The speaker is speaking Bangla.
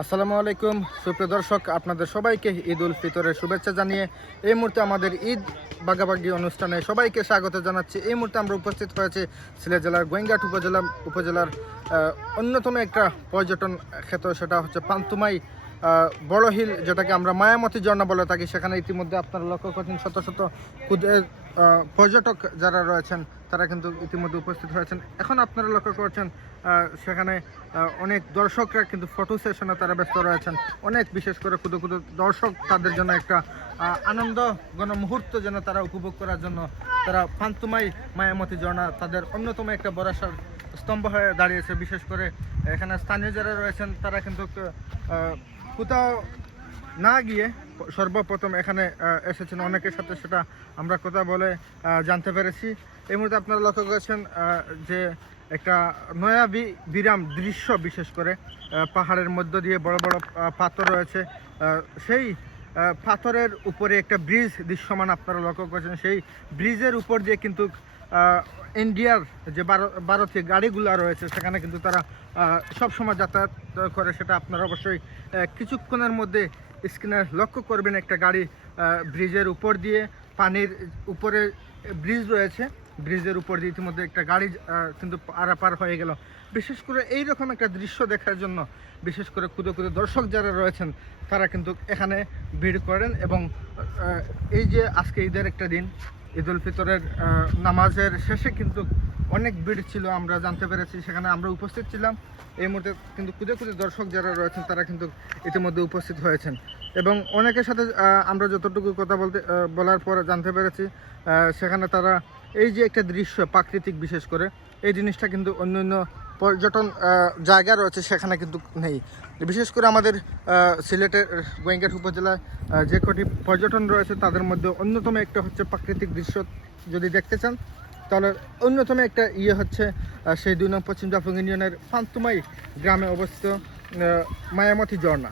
আসসালামু আলাইকুম সুপ্রিয় দর্শক, আপনাদের সবাইকে ঈদ উল ফিতরের শুভেচ্ছা জানিয়ে এই মুহূর্তে আমাদের ঈদ ভাগাভাগি অনুষ্ঠানে সবাইকে স্বাগত জানাচ্ছি। এই মুহূর্তে আমরা উপস্থিত হয়েছি সিলেট জেলার গোয়েঙ্গাট উপজেলার অন্যতম একটা পর্যটন ক্ষেত্র, সেটা হচ্ছে পান্তুমাই বড় হিল, যেটাকে আমরা মায়ামতি ঝর্ণা বলে থাকি। সেখানে ইতিমধ্যে আপনারা লক্ষ্য করছেন শত শত পর্যটক যারা রয়েছেন তারা কিন্তু ইতিমধ্যে উপস্থিত হয়েছেন। এখন আপনারা লক্ষ্য করছেন সেখানে অনেক দর্শকরা কিন্তু ফটো সেশনে তারা ব্যস্ত রয়েছেন। অনেক বিশেষ করে ক্ষুদ্র ক্ষুদ্র দর্শক, তাদের জন্য একটা আনন্দ ঘন মুহূর্ত যেন তারা উপভোগ করার জন্য তারা পান্তুমাই মায়ামতি ঝর্ণা তাদের অন্যতম একটা ভরসার স্তম্ভ হয়ে দাঁড়িয়েছে। বিশেষ করে এখানে স্থানীয় যারা রয়েছেন তারা কিন্তু কোথাও না গিয়ে সর্বপ্রথম এখানে এসেছেন অনেকের সাথে, সেটা আমরা কথা বলে জানতে পেরেছি। এই মুহূর্তে আপনারা লক্ষ্য করেছেন যে একটা নয়া বিরাম দৃশ্য, বিশেষ করে পাহাড়ের মধ্য দিয়ে বড় বড় পাথর রয়েছে, সেই পাথরের উপরে একটা ব্রিজ দৃশ্যমান আপনারা লক্ষ্য করেছেন। সেই ব্রিজের উপর দিয়ে কিন্তু ইন্ডিয়ার যে ভারতীয় গাড়িগুলো রয়েছে সেখানে কিন্তু তারা সবসময় যাতায়াত করে। সেটা আপনারা অবশ্যই কিছুক্ষণের মধ্যে স্ক্রিনে লক্ষ্য করবেন। একটা গাড়ি ব্রিজের উপর দিয়ে, পানির উপরে ব্রিজ রয়েছে, ব্রিজের উপর দিয়ে ইতিমধ্যে একটা গাড়ি কিন্তু পারাপার হয়ে গেল। বিশেষ করে এই রকম একটা দৃশ্য দেখার জন্য বিশেষ করে ক্ষুদ্র ক্ষুদ্র দর্শক যারা রয়েছেন তারা কিন্তু এখানে ভিড় করেন। এবং এই যে আজকে ঈদের একটা দিন, ঈদ উল ফিতরের নামাজের শেষে কিন্তু অনেক ভিড় ছিল, আমরা জানতে পেরেছি। সেখানে আমরা উপস্থিত ছিলাম। এই মুহূর্তে কিন্তু ক্ষুদ্র ক্ষুদ্র দর্শক যারা রয়েছেন তারা কিন্তু ইতিমধ্যে উপস্থিত হয়েছেন। এবং অনেকের সাথে আমরা যতটুকু কথা বলার পর জানতে পেরেছি সেখানে তারা এই যে একটা দৃশ্য প্রাকৃতিক, বিশেষ করে এই জিনিসটা কিন্তু অন্য অন্য পর্যটন জায়গা রয়েছে সেখানে কিন্তু নেই। বিশেষ করে আমাদের সিলেটের গোয়েঙ্গাট উপজেলায় যে কটি পর্যটন রয়েছে তাদের মধ্যে অন্যতম একটা হচ্ছে প্রাকৃতিক দৃশ্য। যদি দেখতে চান তাহলে অন্যতম একটা হচ্ছে সেই ২ নং পশ্চিম জাফলং ইউনিয়নের পান্তুমাই গ্রামে অবস্থিত মায়ামতি ঝর্ণা।